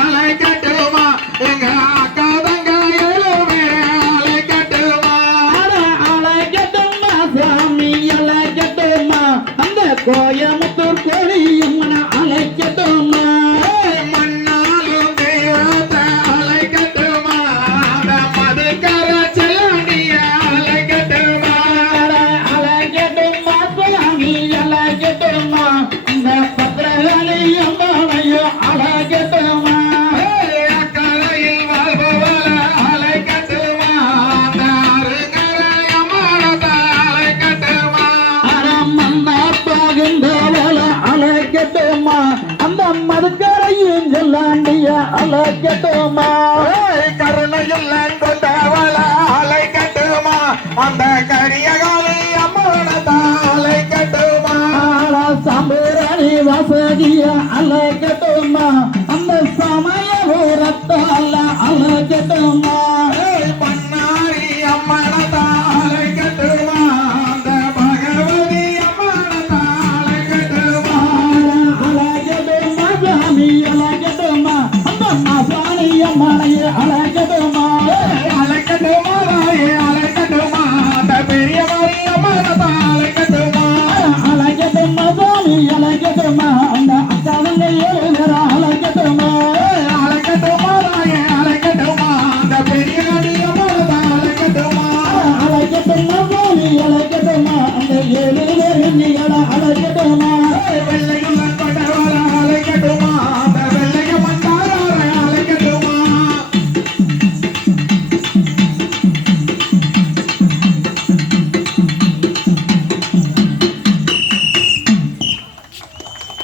அழைக்கட்டுமா எங்க அக்கா தங்க எழுவே அழைக்கட்டுமா அழைக்கட்டுமா சாமி அழைக்கட்டுமா அந்த கோயமுத்தூர் கோழியம்மன அழைக்கட்டுமா மண்ணாலும் தெய்வத்தை அழைக்கட்டுமா அந்த மதுக்கர செல்லாண்டிய அழைக்கட்டுமா அழைக்கட்டுமா சாமி அழைக்கட்டுமா அந்த பத்திரகாளி அம்மாவையோ அழைக்கட்டுமா அக்கறையில் வாழ்பவள அழைக்கட்டுமா அந்த அருங்கரையமானத அழைக்கட்டுமா மன்னாப்பாகின்றவள அழைக்கட்டுமா அந்த மதுக்கரையும் சொல்லாண்டிய அழைக்கட்டுமா கருணையில் கொண்டவள அழைக்கட்டுமா அந்த கரியகாலி அம்மானத அழைக்கட்டுமா சம்பூரணி வசதிய அழைக்கட்டுமா அந்த சமய ஊரத்தால அழைக்கட்டுமா